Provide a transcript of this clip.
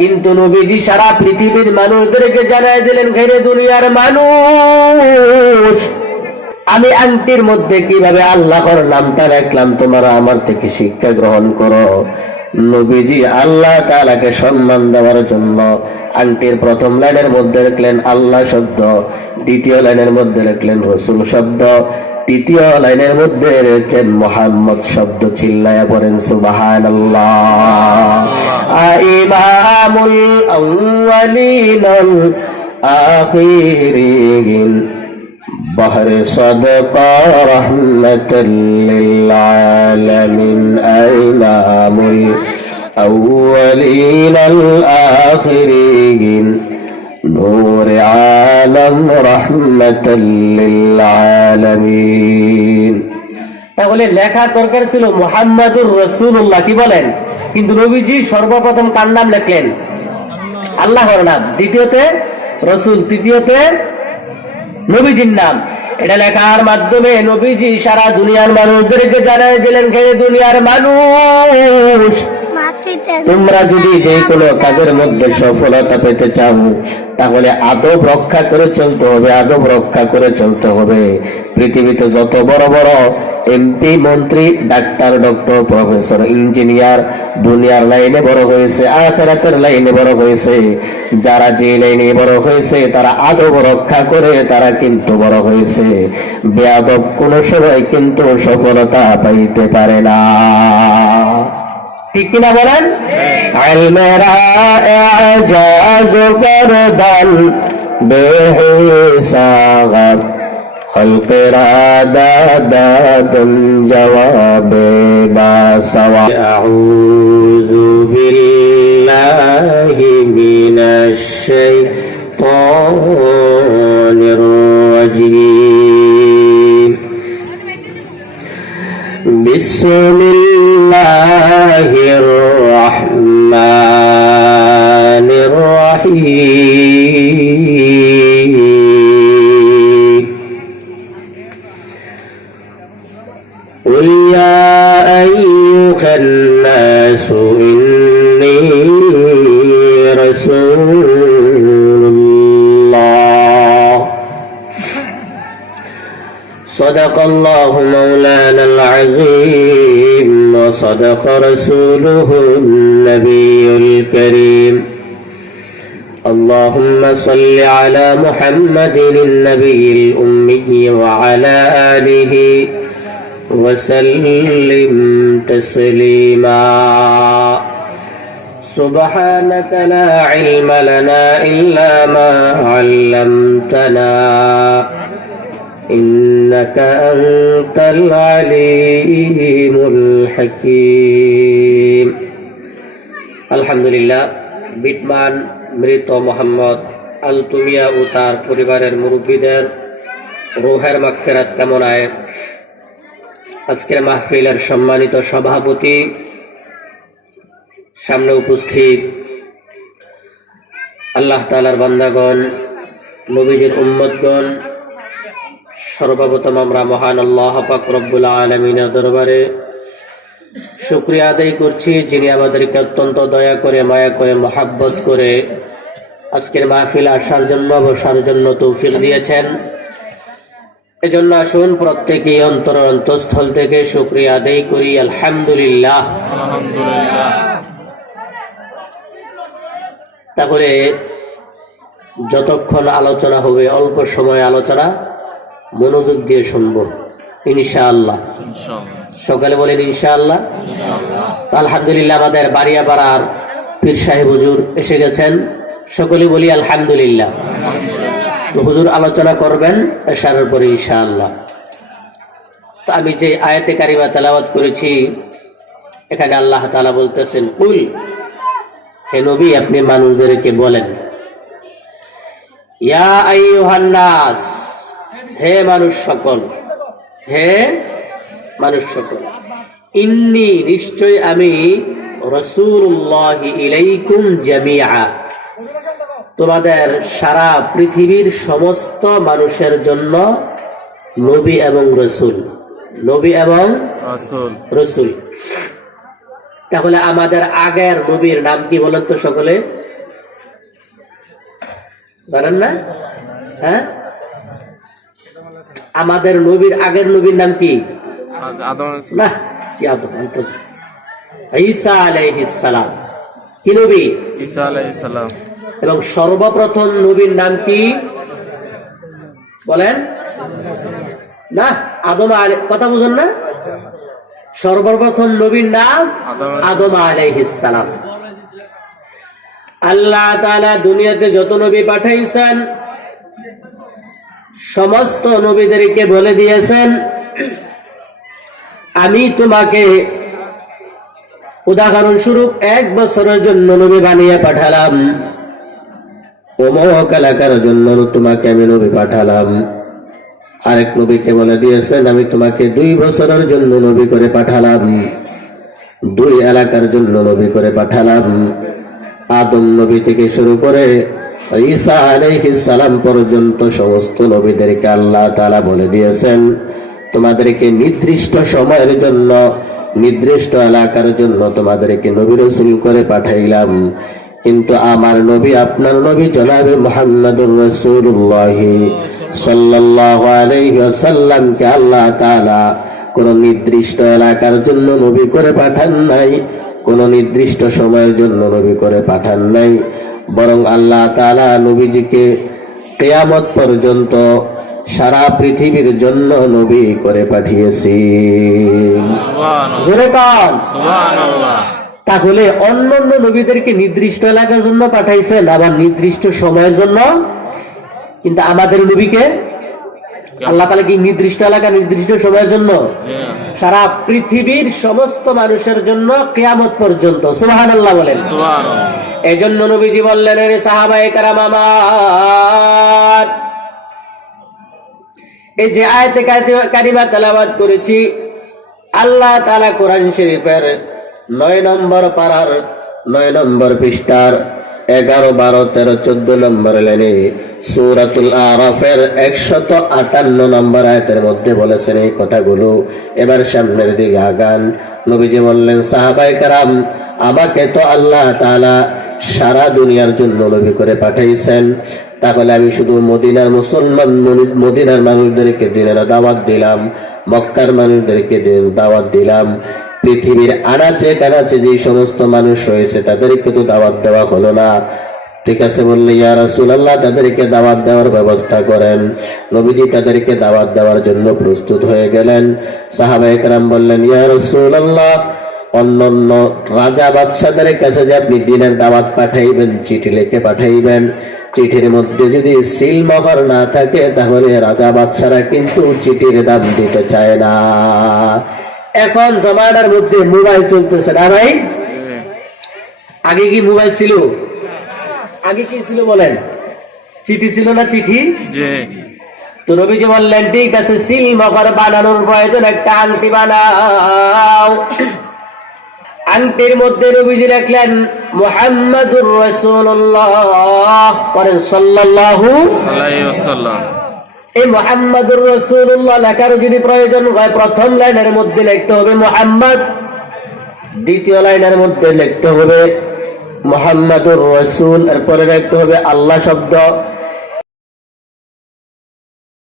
কিন্তু নবীজি সারা পৃথিবীর মানুষদেরকে জানাই দিলেন, ঘেরে দুনিয়ার মানুষ, আমি আংটির মধ্যে কিভাবে আল্লাহর নামটা রাখলাম, তোমরা আমার থেকে শিক্ষা গ্রহণ করো। নবীজি আল্লাহ তাআলাকে সম্মান দেওয়ার জন্য আংটির প্রথম লাইনের মধ্যে রাখলেন আল্লাহ শব্দ, দ্বিতীয় লাইনের মধ্যে রাখলেন রাসূল শব্দ, তৃতীয় লাইনের মধ্যে রাখলেন মুহাম্মদ শব্দ। চিল্লায়া পড়েন সুবহানাল্লাহ। ইমামুল আউয়ালিন ওয়াল আখিরিন بحر صدقة رحمة للعالمين إمام الأولين الآخرين نور عالم رحمة للعالمين। তাহলে লেখা দরকার ছিল মুহাম্মাদুর রাসূলুল্লাহ, কি বলেন? কিন্তু নবীজি সর্বপ্রথম কার নাম লিখলেন? আল্লাহর নাম, দ্বিতীয়তে রাসূল, তৃতীয়তে নবীজির নাম। এটা লেখার মাধ্যমে নবীজি সারা দুনিয়ার মানুষদেরকে জানাই দিলেন, হে দুনিয়ার মানুষ, তোমরা যদি যে কোনো কাজের মধ্যে সফলতা পেতে চাও তাহলে আদব রক্ষা করে চলতে হবে, আদব রক্ষা করে চলতে হবে। পৃথিবীতে যত বড় বড় এমপি, মন্ত্রী, ডাক্তার, ডক্টর, প্রফেসর, ইঞ্জিনিয়ার দুনিয়ার লাইনে বড় হয়েছে, আখিরাতের লাইনে বড় হয়েছে, যারা যে লাইনে বড় হয়েছে তারা আদব রক্ষা করে তারা কিন্তু বড় হয়েছে। বেয়াদব কোনো সময় কিন্তু সফলতা পাইতে পারে না, ঠিক কিনা বলেন? ইলমেরা ইজাজ করদান বেহিসাব খলকেরা দাদাদুল জওয়াবে বাসাওয়া। আউযু বিল্লাহি মিনাশ শাইতানির রাজীম। বিসমিল্লাহির রহমানির রহিম। قل يا أيها الناس إني رسول الله صدق الله مولانا العظيم وصدق رسوله النبي الكريم. اللهم صل على محمد النبي الأمي وعلى آله وسلم تسليما. سبحانك لا علم لنا إلا ما علمتنا إنك أنت العليم الحكيم. الحمد لله. বিদ্যমান মৃত মোহাম্মদ আলতুমিয়া ও তার পরিবারের মুরব্বীদের রূহের মাগফিরাত কামনায় আজকের মাহফিলের সম্মানিত সভাপতি, সামনে উপস্থিত আল্লাহ তাআলার বান্দাগণ, নবীজির উম্মতগণ, সর্বপ্রথম আমরা মহান আল্লাহ পাক রব্বুল আলামিনের দরবারে শুকরিয়া আদায় করছি, যিনি আমাদেরকে অত্যন্ত দয়া করে, মায়া করে, মহাব্বত করে আজকের মাহফিলে আসার জন্য, বসার জন্য তৌফিক দিয়েছেন। এজন্য আসুন প্রত্যেকেই অন্তরস্থল থেকে শুকরিয়া আদায় করি, আলহামদুলিল্লাহ। তাহলে যতক্ষণ আলোচনা হবে অল্প সময় আলোচনা মনোযোগ দিয়ে শুনবো ইনশাআল্লাহ। সকালে বলেন ইনশাআল্লাহ। আলহামদুলিল্লাহ, আমাদের বাড়িয়াপাড়ার পীর সাহেব হুজুর এসে গেছেন, সকলে বলি আলহামদুলিল্লাহ। হুজুর আলোচনা করবেন এশারের পরে ইনশাআল্লাহ। তো আমি যে আয়াতে কারিমা তেলাওয়াত করেছি, এখানে আল্লাহ তাআলা বলতেছেন, কুল, হে নবী আপনি মানুষদেরকে বলেন, ইয়া আইয়ুহান নাস, হে মানুষ সকল, হে মানুষ সকল, ইন্নী নিশ্চয় আমি, রাসূলুল্লাহ ইলাইকুম জামিআ, তোমাদের সারা পৃথিবীর সমস্ত মানুষের জন্য নবী এবং রসুল, নবী এবং রসুল। তাহলে আমাদের আগের নবীর নাম কি বলেন তো সকলে? জানেন না? হ্যাঁ, আমাদের নবীর আগের নবীর নাম কি? না, কি আদম? ঈসা আলাইহিস সালাম। কি নবী? ঈসা আলাইহিস সালাম। এবং সর্বপ্রথম নবীর নাম কি বলেন? না, আদম কথা বুঝেন না? সর্বপ্রথম নবীর নাম আদম আলাইহিস সালাম। আল্লাহ তাআলা দুনিয়াতে যত নবী পাঠাইছেন সমস্ত নবীদেরকে বলে দিয়েছেন, আমি তোমাকে উদাহরণস্বরূপ 1 বছরের জন্য নবী বানিয়ে পাঠালাম, অমুক এলাকার জন্য তোমাকে আমি নবী পাঠালাম। আরেক নবীকে বলে দিয়েছেন, আমি তোমাকে 2 বছরের জন্য নবী করে পাঠালাম, 2 এলাকার জন্য নবী করে পাঠালাম। আদম নবী থেকে শুরু করে ঈসা আলাইহিস সালাম পর্যন্ত সমস্ত নবীদেরকে আল্লাহ তাআলা বলে দিয়েছেন, তোমাদেরকে নির্দিষ্ট সময়ের জন্য, নির্দিষ্ট এলাকার জন্য তোমাদেরকে নবী রাসূল করে পাঠাইলাম। কিন্তু আমার নবী, আপনার নবী জনাবে মুহাম্মদুর রাসূলুল্লাহ সাল্লাল্লাহু আলাইহি ওয়াসাল্লামকে আল্লাহ তাআলা কোন নির্দিষ্ট এলাকার জন্য নবী করে পাঠান নাই, কোন নির্দিষ্ট সময়ের জন্য নবী করে পাঠান নাই, বরং আল্লাহ তাআলা নবীজিকে কিয়ামত পর্যন্ত সারা পৃথিবীর জন্য নবী করে পাঠিয়েছেন। সুবহানাল্লাহ। তাহলে অন্যান্য নবীদেরকে নির্দিষ্ট এলাকার জন্য পাঠাইছেন, আবার নির্দিষ্ট সময়ের জন্য। কিন্তু আমাদের নবীকে আল্লাহ তাআলা কি নির্দিষ্ট এলাকা, নির্দিষ্ট সময়ের জন্য? সারা পৃথিবীর সমস্ত মানুষের জন্য কিয়ামত পর্যন্ত। সুবহানাল্লাহ বলেন। সুবহানাল্লাহ। এজন্য নবীজি বললেন, রে সাহাবায়ে কেরাম আমার, এই যে আয়াতে কারিমা তেলাওয়াত করেছি, আল্লাহ তাআলা কোরআন শরীফের 9 নম্বর পারার 9 নম্বর পৃষ্ঠার 11, 12, 13, 14 নম্বর লাইনে সূরাতুল আরাফের 158 নম্বর আয়াতের মধ্যে বলেছেন এই কথাগুলো। এবার সামনের দিকে আগান। নবীজি বললেন, সাহাবায়ে কেরাম, আমাকে তো আল্লাহ তাআলা সারা দুনিয়ার জন্য নবী করে পাঠাইছেন, তাহলে আমি শুধু মদিনার মুসলমান, মদিনার মানুষদেরকে দিনের দাওয়াত দিলাম, মক্কার মানুষদেরকে দাওয়াত দিলাম, পৃথিবীর আনাচে কানাচে যে সমস্ত মানুষ রয়েছে তাদেরকে তো দাওয়াত দেওয়া হলো না। ঠিক আছে বললে, ইয়া রাসূলুল্লাহ, তাদেরকে দাওয়াত দেওয়ার ব্যবস্থা করেন। নবীজি তাদেরকে দাওয়াত দেওয়ার জন্য প্রস্তুত হয়ে গেলেন। সাহাবায়ে কেরাম বললেন, ইয়া রাসূলুল্লাহ, অন্যান্য রাজা বাদশাদের কাছে যে আপনি দিনের দাওয়াত পাঠাইবেন, চিঠি লিখে পাঠাইবেন, চিঠির মধ্যে যদি সিল মোহর না থাকে তাহলে রাজা বাদশারা কিন্তু চিঠির দাম দিতে চায় না। এখন জমানার মধ্যে মোবাইল চলতেছে না ভাই? আগে কি মোবাইল ছিল? আগে কি ছিল বলেন? চিঠি ছিল না? চিঠি। তো নবীজি বললেন, ঠিক আছে, সিল মোহর বানানোর প্রয়োজন, একটা আংটি বানাও। আংটির মধ্যে নবীজি লিখলেন মুহাম্মাদুর রাসূলুল্লাহ, পরেন সাল্লাল্লাহু আলাইহি ওয়াসাল্লাম। এই মুহাম্মাদুর রাসূলুল্লাহ লেখার যদি প্রয়োজন হয়, প্রথম লাইনের মধ্যে লিখতে হবে মুহাম্মদ, দ্বিতীয় লাইনের মধ্যে লিখতে হবে মুহাম্মাদুর রাসূল, এরপরে লিখতে হবে আল্লাহ শব্দ,